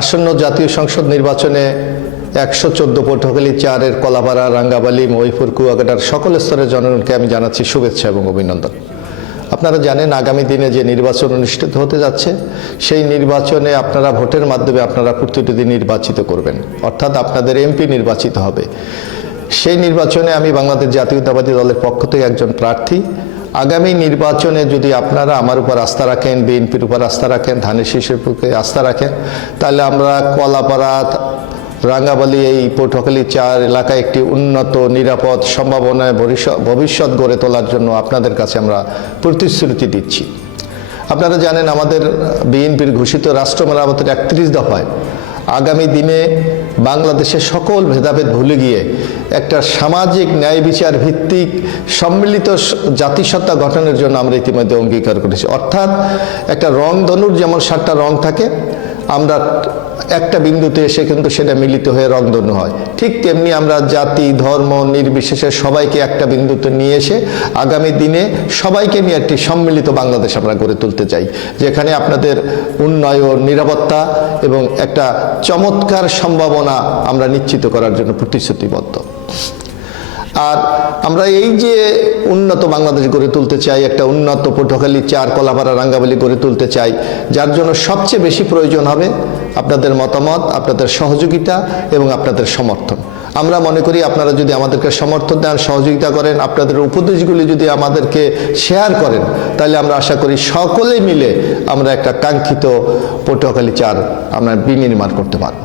আসন্ন জাতীয় সংসদ নির্বাচনে 114 পটুয়াখালী 4-এর কলাপাড়া, রাঙ্গাবালী, মহিপুর, কুয়াকাটার সকল স্তরের জনগণকে আমি জানাচ্ছি শুভেচ্ছা এবং অভিনন্দন। আপনারা জানেন আগামী দিনে যে নির্বাচন অনুষ্ঠিত হতে যাচ্ছে সেই নির্বাচনে আপনারা ভোটের মাধ্যমে আপনারা প্রতিনিধি নির্বাচিত করবেন, অর্থাৎ আপনাদের এমপি নির্বাচিত হবে। সেই নির্বাচনে আমি বাংলাদেশ জাতীয়তাবাদী দলের পক্ষ থেকে একজন প্রার্থী। আগামী নির্বাচনে যদি আপনারা আমার উপর আস্থা রাখেন, বিএনপির উপর আস্থা রাখেন, ধানের শীষের উপরে আস্থা রাখেন, তাহলে আমরা কলাপাড়া, রাঙ্গাবালী, এই পটুয়াখালী 4 এলাকায় একটি উন্নত, নিরাপদ, সম্ভাবনায় ভবিষ্যৎ গড়ে তোলার জন্য আপনাদের কাছে আমরা প্রতিশ্রুতি দিচ্ছি। আপনারা জানেন আমাদের বিএনপির ঘোষিত রাষ্ট্র মেরামতের 31 দফায় আগামী দিনে বাংলাদেশের সকল ভেদাভেদ ভুলে গিয়ে একটা সামাজিক ন্যায় বিচার ভিত্তিক সম্মিলিত জাতিসত্তা গঠনের জন্য আমরা ইতিমধ্যে অঙ্গীকার করেছি। অর্থাৎ একটা রংধনুর যেমন 7টা রং থাকে, আমরা একটা বিন্দুতে এসে কিন্তু সেটা মিলিত হয়ে রংধনু হয়, ঠিক তেমনি আমরা জাতি ধর্ম নির্বিশেষে সবাইকে একটা বিন্দুতে নিয়ে এসে আগামী দিনে সবাইকে নিয়ে একটি সম্মিলিত বাংলাদেশ আমরা গড়ে তুলতে চাই, যেখানে আপনাদের উন্নয়ন, নিরাপত্তা এবং একটা চমৎকার সম্ভাবনা আমরা নিশ্চিত করার জন্য প্রতিশ্রুতিবদ্ধ। আর আমরা এই যে উন্নত বাংলাদেশ গড়ে তুলতে চাই, একটা উন্নত পটুয়াখালী 4, কলাপাড়া, রাঙ্গাবালী গড়ে তুলতে চাই, যার জন্য সবচেয়ে বেশি প্রয়োজন হবে আপনাদের মতামত, আপনাদের সহযোগিতা এবং আপনাদের সমর্থন। আমরা মনে করি আপনারা যদি আমাদেরকে সমর্থন দেন, সহযোগিতা করেন, আপনাদের উপদেশগুলি যদি আমাদেরকে শেয়ার করেন, তাহলে আমরা আশা করি সকলে মিলে আমরা একটা কাঙ্ক্ষিত পটুয়াখালী 4 আমরা বিনির্মাণ করতে পারব।